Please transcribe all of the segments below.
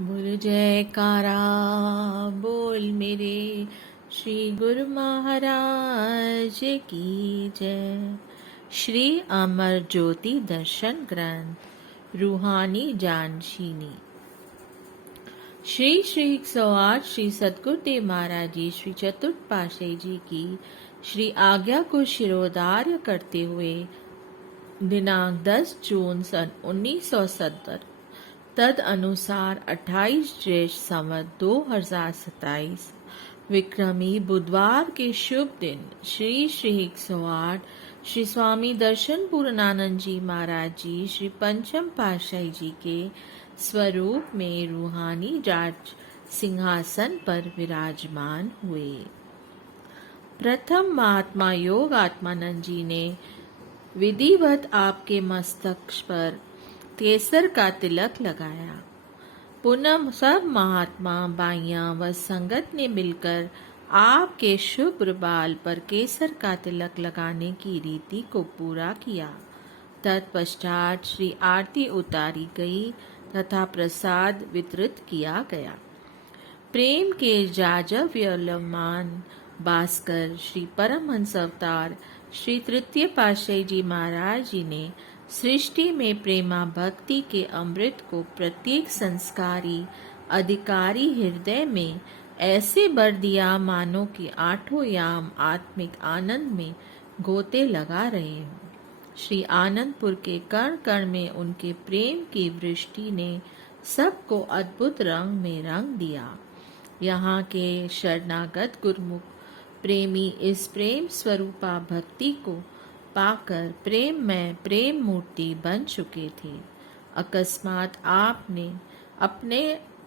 बोल जयकारा बोल मेरे श्री गुरु महाराज की जय। श्री अमर ज्योति दर्शन ग्रंथ रूहानी जानशीनी। श्री श्री 108 श्री सद्गुरुदेव महाराज जी श्री चतुर्थ पातशाही जी की श्री आज्ञा को शिरोधार्य करते हुए दिनांक 10 जून सन 1970 तद अनुसार 28 ज्येष्ठ संवत 2027 विक्रमी बुधवार के शुभ दिन श्री श्री 108 श्री स्वामी दर्शन पूर्णानंद जी महाराज जी श्री पंचम पातशाही जी के स्वरूप में रूहानी राज सिंहासन पर विराजमान हुए। प्रथम महात्मा योग आत्मानंद जी ने विधिवत आपके मस्तक पर केसर का तिलक लगाया। पुनः सब महात्मा बाइयां व संगत ने मिलकर आपके शुभ बाल पर केसर का तिलक लगाने की रीति को पूरा किया। तत्पश्चात श्री आरती उतारी गई तथा प्रसाद वितरित किया गया। प्रेम के जाजव्यमान भास्कर श्री परमहंस अवतार श्री तृतीय पातशाही जी महाराज जी ने सृष्टि में प्रेमा भक्ति के अमृत को प्रत्येक संस्कारी अधिकारी हृदय में ऐसे भर दिया मानो कि आठों याम आत्मिक आनंद में गोते लगा रहे हों। श्री आनंदपुर के कण कण में उनके प्रेम की वृष्टि ने सबको अद्भुत रंग में रंग दिया। यहाँ के शरणागत गुरुमुख प्रेमी इस प्रेम स्वरूपा भक्ति को पाकर प्रेम में प्रेम मूर्ति बन चुके थे।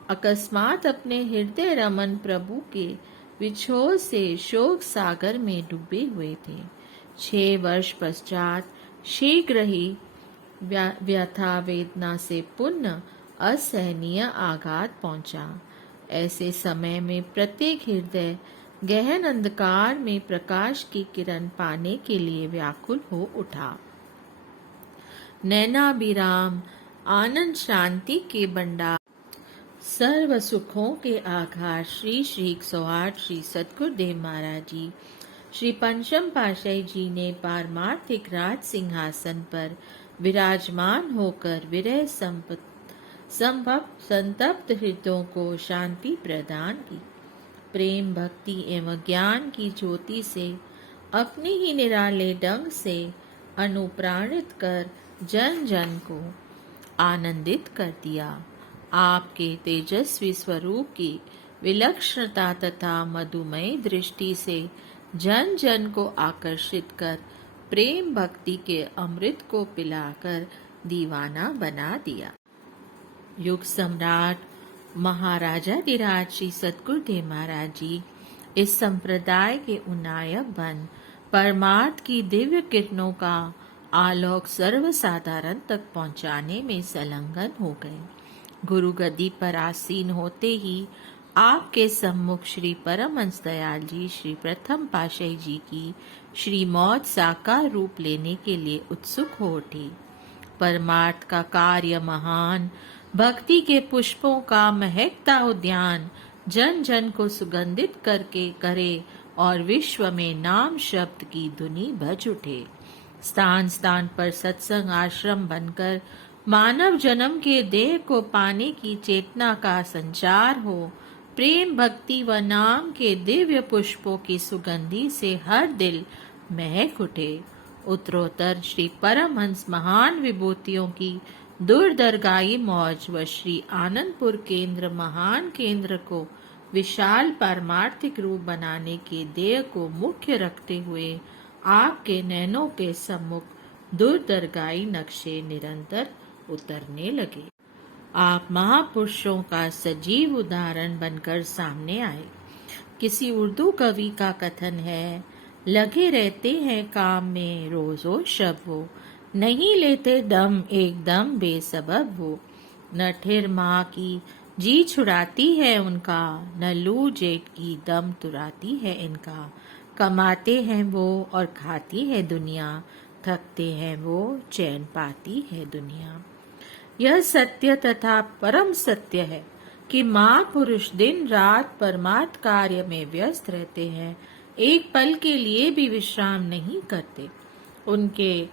अकस्मात अपने हृदय रमन प्रभु के विछोह से शोक सागर में डूबे हुए थे। 6 वर्ष पश्चात शीघ्र ही व्यथा वेदना से पुनः असहनीय आघात पहुंचा। ऐसे समय में प्रत्येक हृदय गहन अंधकार में प्रकाश की किरण पाने के लिए व्याकुल हो उठा। नैनाभिराम आनंद शांति के भंडार सर्व सुखों के आधार श्री श्री 108 श्री सद्गुरुदेव महाराज जी श्री पंचम पातशाही जी ने पारमार्थिक राज सिंहासन पर विराजमान होकर विरह संतप्त हृदयों को शांति प्रदान की। प्रेम भक्ति एवं ज्ञान की ज्योति से अपने ही निराले ढंग से अनुप्राणित कर जन जन को आनंदित कर दिया। आपके तेजस्वी स्वरूप की विलक्षणता तथा मधुमय दृष्टि से जन जन को आकर्षित कर प्रेम भक्ति के अमृत को पिलाकर दीवाना बना दिया। युग सम्राट महाराजाधिराज श्री सद्गुरुदेव महाराज जी इस संप्रदाय के उन्नायक बन परमार्थ की दिव्य किरणों का आलोक सर्वसाधारण तक पहुंचाने में संलग्न हो गए। गुरु गद्दी पर आसीन होते ही आपके सम्मुख श्री परमहंस दयाल जी श्री प्रथम पातशाही जी की श्री मौत साकार रूप लेने के लिए उत्सुक हो उठे। परमार्थ का कार्य महान, भक्ति के पुष्पों का महकता उद्यान जन जन को सुगंधित करके करे और विश्व में नाम शब्द की धुनी बज उठे। स्थान स्थान पर सत्संग आश्रम बनकर मानव जन्म के देह को पाने की चेतना का संचार हो। प्रेम भक्ति व नाम के दिव्य पुष्पों की सुगंधि से हर दिल महक उठे। उत्तरोत्तर श्री परमहंस महान विभूतियों की दूरदरगाही मौज व श्री आनंदपुर केंद्र महान केंद्र को विशाल पारमार्थिक रूप बनाने के ध्येय को मुख्य रखते हुए आपके नैनों के सम्मुख दूरदरगाही नक्शे निरंतर उतरने लगे। आप महापुरुषों का सजीव उदाहरण बनकर सामने आए। किसी उर्दू कवि का कथन है, लगे रहते हैं काम में रोजो शब वो, नहीं लेते दम एकदम बेसबब वो। न ठिर माँ की जी छुड़ाती है उनका, न लू जेठ की दम तुराती है इनका। कमाते हैं वो और खाती है दुनिया, थकते हैं वो चैन पाती है दुनिया। यह सत्य तथा परम सत्य है। कि महापुरुष दिन रात परमार्थ कार्य में व्यस्त रहते हैं, एक पल के लिए भी विश्राम नहीं करते। उनके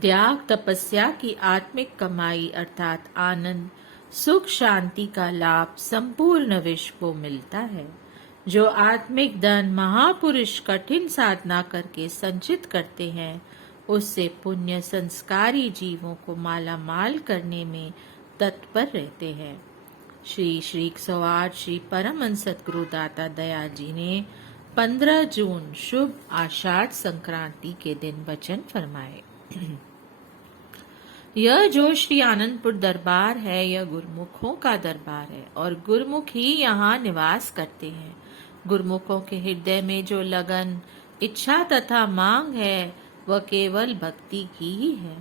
त्याग तपस्या की आत्मिक कमाई अर्थात आनंद सुख शांति का लाभ संपूर्ण विश्व को मिलता है। जो आत्मिक धन महापुरुष कठिन साधना करके संचित करते हैं, उससे पुण्य संस्कारी जीवों को माला माल करने में तत्पर रहते हैं। श्री 108 श्री परमहंस सद्गुरु दाता दयाल जी ने 15 जून शुभ आषाढ़ संक्रांति के दिन वचन फरमाए। यह जो श्री आनंदपुर दरबार है, यह गुरुमुखों का दरबार है और गुरुमुख ही यहाँ निवास करते हैं। गुरुमुखों के हृदय में जो लगन, इच्छा तथा मांग है, वह केवल भक्ति की ही है।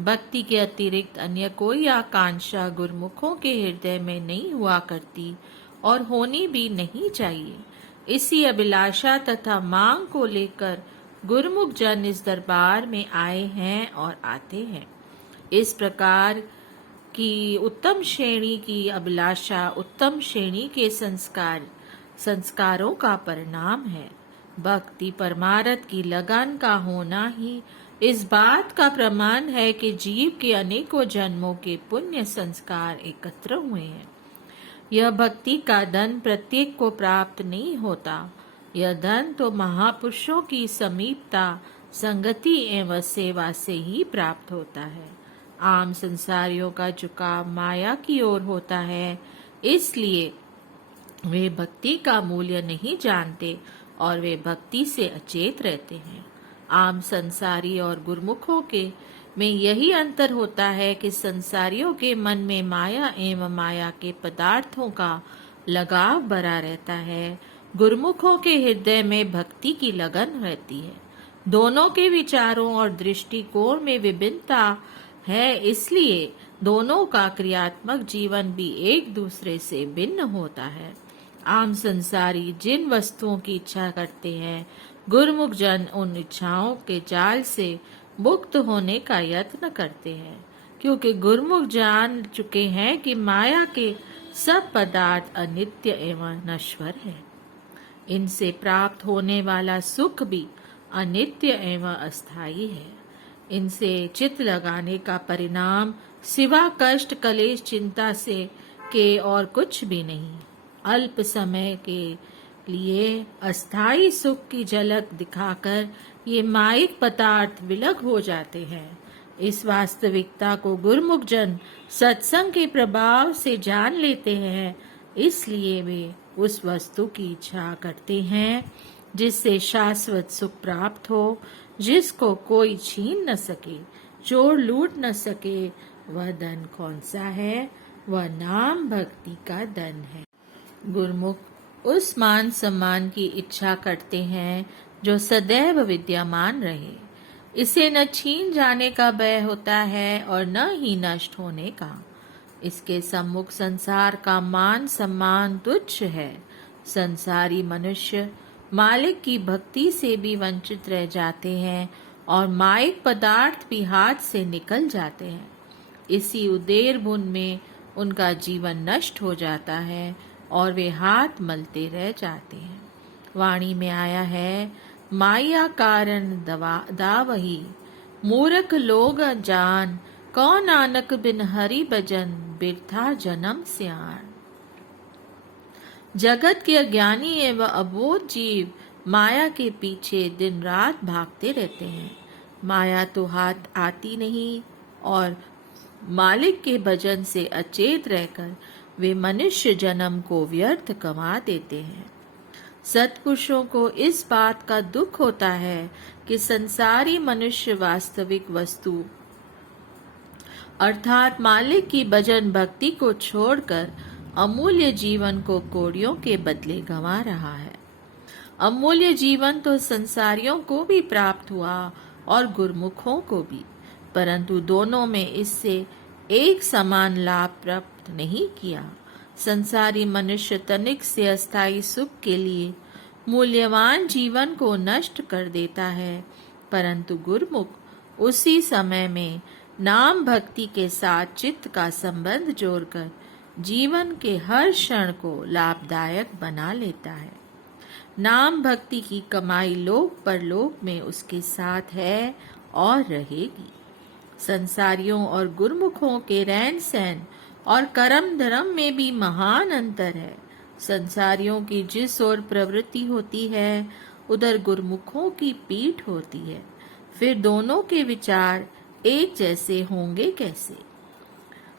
भक्ति के अतिरिक्त अन्य कोई आकांक्षा गुरुमुखों के हृदय में नहीं हुआ करती और होनी भी नहीं चाहिए। इसी अभिलाषा तथा मांग को लेकर गुरुमुख जन इस दरबार में आए हैं और आते हैं। इस प्रकार की उत्तम श्रेणी की अभिलाषा उत्तम श्रेणी के संस्कारों का परिणाम है। भक्ति परमार्थ की लगन का होना ही इस बात का प्रमाण है कि जीव के अनेकों जन्मों के पुण्य संस्कार एकत्र हुए हैं। यह भक्ति का धन प्रत्येक को प्राप्त नहीं होता। यह धन तो महापुरुषों की समीपता, संगति एवं सेवा से ही प्राप्त होता है। आम संसारियों का झुकाव माया की ओर होता है, इसलिए वे भक्ति का मूल्य नहीं जानते और वे भक्ति से अचेत रहते हैं। आम संसारी और गुरुमुखों के में यही अंतर होता है कि संसारियों के मन में माया एवं माया के पदार्थों का लगाव भरा रहता है, गुरुमुखों के हृदय में भक्ति की लगन रहती है। दोनों के विचारों और दृष्टिकोण में विभिन्नता है, इसलिए दोनों का क्रियात्मक जीवन भी एक दूसरे से भिन्न होता है। आम संसारी जिन वस्तुओं की इच्छा करते हैं, गुरुमुख जन उन इच्छाओं के जाल से मुक्त होने का यत्न करते हैं, क्योंकि गुरुमुख जान चुके हैं कि माया के सब पदार्थ अनित्य एवं नश्वर है। इनसे प्राप्त होने वाला सुख भी अनित्य एवं अस्थायी है। इनसे चित्त लगाने का परिणाम सिवा कष्ट कलेश चिंता से के और कुछ भी नहीं। अल्प समय के लिए अस्थायी सुख की झलक दिखाकर ये माइक पदार्थ विलग हो जाते हैं। इस वास्तविकता को गुरुमुख जन सत्संग के प्रभाव से जान लेते हैं, इसलिए वे उस वस्तु की इच्छा करते हैं जिससे शाश्वत सुख प्राप्त हो, जिसको कोई छीन न सके, चोर लूट न सके। वह धन कौन सा है? वह नाम भक्ति का धन है। गुरुमुख उस मान सम्मान की इच्छा करते हैं जो सदैव विद्यमान रहे। इसे न छीन जाने का भय होता है और न ही नष्ट होने का। इसके सम्मुख संसार का मान सम्मान तुच्छ है। संसारी मनुष्य मालिक की भक्ति से भी वंचित रह जाते हैं और माइक पदार्थ भी हाथ से निकल जाते हैं। इसी उदेर बुन में उनका जीवन नष्ट हो जाता है और वे हाथ मलते रह जाते हैं। वाणी में आया है, माया कारण दावही मूर्ख लोग जान, कौन नानक बिन हरि भजन बिरथा जन्म सियान। जगत के अज्ञानी एवं अबोध जीव माया के पीछे दिन रात भागते रहते हैं। माया तो हाथ आती नहीं और मालिक के भजन से अचेत रहकर वे मनुष्य जन्म को व्यर्थ गंवा देते हैं। सत्पुरुषों को इस बात का दुख होता है कि संसारी मनुष्य वास्तविक वस्तु अर्थात मालिक की भजन भक्ति को छोड़कर अमूल्य जीवन को कौड़ियों के बदले गंवा रहा है। अमूल्य जीवन तो संसारियों को भी प्राप्त हुआ और गुरुमुखों को भी, परंतु दोनों में इससे एक समान लाभ प्राप्त नहीं किया। संसारी मनुष्य तनिक से अस्थायी सुख के लिए मूल्यवान जीवन को नष्ट कर देता है, परंतु गुरुमुख उसी समय में नाम भक्ति के साथ चित्त का संबंध जोड़कर जीवन के हर क्षण को लाभदायक बना लेता है। नाम भक्ति की कमाई लोक परलोक में उसके साथ है और रहेगी। संसारियों और गुरुमुखों के रहन सहन और कर्म धर्म में भी महान अंतर है। संसारियों की जिस ओर प्रवृत्ति होती है उधर गुरुमुखों की पीठ होती है। फिर दोनों के विचार एक जैसे होंगे कैसे?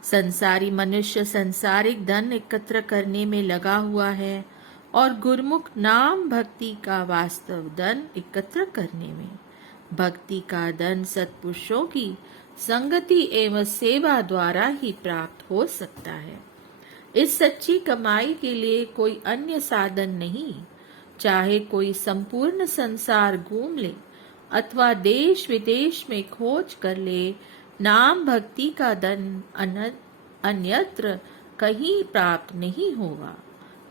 संसारी मनुष्य संसारिक धन एकत्र करने में लगा हुआ है और गुरुमुख नाम भक्ति का वास्तव धन एकत्र करने में। भक्ति का धन सत्पुरुषों की संगति एवं सेवा द्वारा ही प्राप्त हो सकता है। इस सच्ची कमाई के लिए कोई अन्य साधन नहीं। चाहे कोई संपूर्ण संसार घूम ले अथवा देश विदेश में खोज कर ले, नाम भक्ति का धन अन्यत्र कहीं प्राप्त नहीं होगा।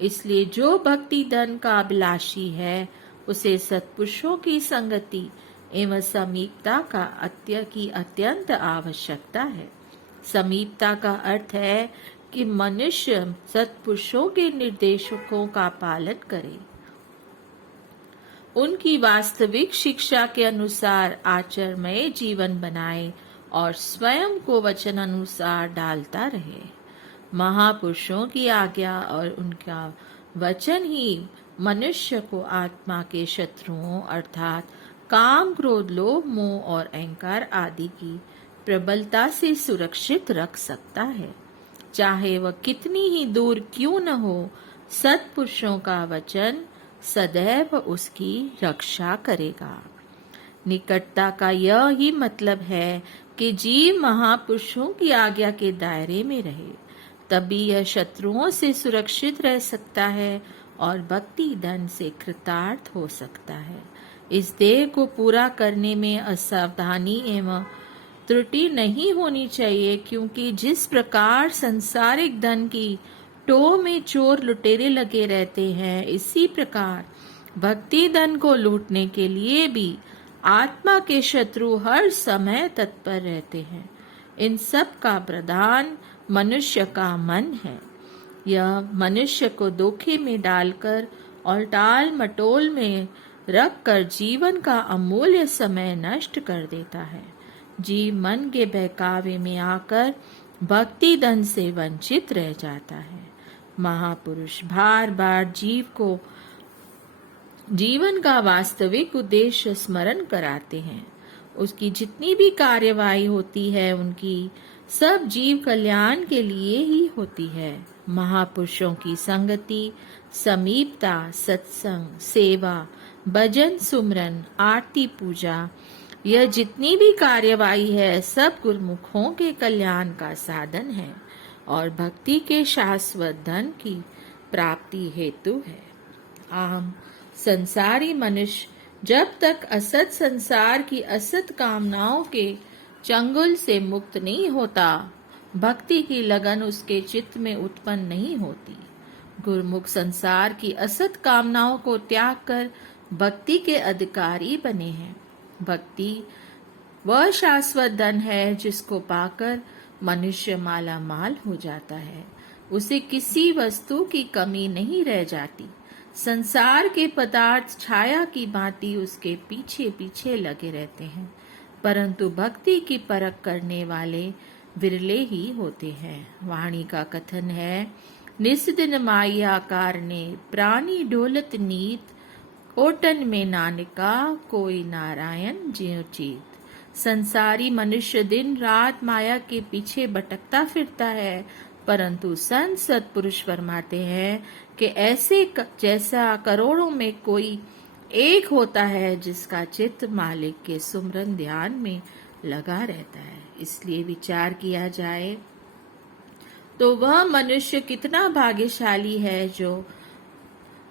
इसलिए जो भक्ति धन का अभिलाषी है उसे सत्पुरुषों की संगति एवं समीपता का अत्यंत आवश्यकता है। समीपता का अर्थ है कि मनुष्य सत्पुरुषों के निर्देशों का पालन करे, उनकी वास्तविक शिक्षा के अनुसार आचरणमय जीवन बनाए और स्वयं को वचन अनुसार डालता रहे। महापुरुषों की आज्ञा और उनका वचन ही मनुष्य को आत्मा के शत्रुओं अर्थात काम, क्रोध, लोभ, मोह और अहंकार आदि की प्रबलता से सुरक्षित रख सकता है। चाहे वह कितनी ही दूर क्यों न हो, सत्पुरुषों का वचन सदैव उसकी रक्षा करेगा। निकटता का यह ही मतलब है कि जीव महापुरुषों की आज्ञा के दायरे में रहे, तभी यह शत्रुओं से सुरक्षित रह सकता है और भक्ति धन से कृतार्थ हो सकता है। इस देह को पूरा करने में असावधानी एवं त्रुटि नहीं होनी चाहिए, क्योंकि जिस प्रकार संसारिक धन की टो में चोर लुटेरे लगे रहते हैं, इसी प्रकार भक्ति धन को लूटने के लिए भी आत्मा के शत्रु हर समय तत्पर रहते हैं। इन सब का प्रधान मनुष्य का मन है। यह मनुष्य को धोखे में डालकर और टाल मटोल में रखकर जीवन का अमूल्य समय नष्ट कर देता है। जीव मन के बहकावे में आकर भक्ति धन से वंचित रह जाता है। महापुरुष बार बार जीव को जीवन का वास्तविक उद्देश्य स्मरण कराते हैं। उसकी जितनी भी कार्यवाही होती है उनकी सब जीव कल्याण के लिए ही होती है। महापुरुषों की संगति, समीपता, सत्संग, सेवा, भजन, सुमरन, आरती, पूजा, यह जितनी भी कार्यवाही है सब गुरुमुखों के कल्याण का साधन है और भक्ति के शाश्वत धन की प्राप्ति हेतु है। आम संसारी मनुष्य जब तक असत संसार की असत कामनाओं के चंगुल से मुक्त नहीं होता, भक्ति की लगन उसके चित्त में उत्पन्न नहीं होती। गुरुमुख संसार की असत कामनाओं को त्याग कर भक्ति के अधिकारी बने हैं। भक्ति वह शाश्वत धन है जिसको पाकर मनुष्य माला माल हो जाता है। उसे किसी वस्तु की कमी नहीं रह जाती। संसार के पदार्थ छाया की भांति उसके पीछे पीछे लगे रहते हैं, परंतु भक्ति की परख करने वाले विरले ही होते हैं। वाणी का कथन है, निस्दिन माया कारणे प्राणी डोलत नीत, कोटन में नानिका कोई नारायण ज्यों चीत। संसारी मनुष्य दिन रात माया के पीछे भटकता फिरता है, परंतु संत सत्पुरुष फरमाते हैं कि ऐसे जैसा करोड़ों में कोई एक होता है जिसका चित्त मालिक के सुमरन ध्यान में लगा रहता है। इसलिए विचार किया जाए तो वह मनुष्य कितना भाग्यशाली है जो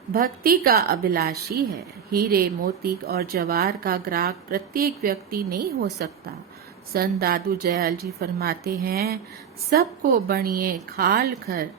भक्ति का अभिलाषी है। हीरे, मोती और जवाहर का ग्राहक प्रत्येक व्यक्ति नहीं हो सकता। संत दादू जयाल जी फरमाते हैं, सबको बणिए खाल खर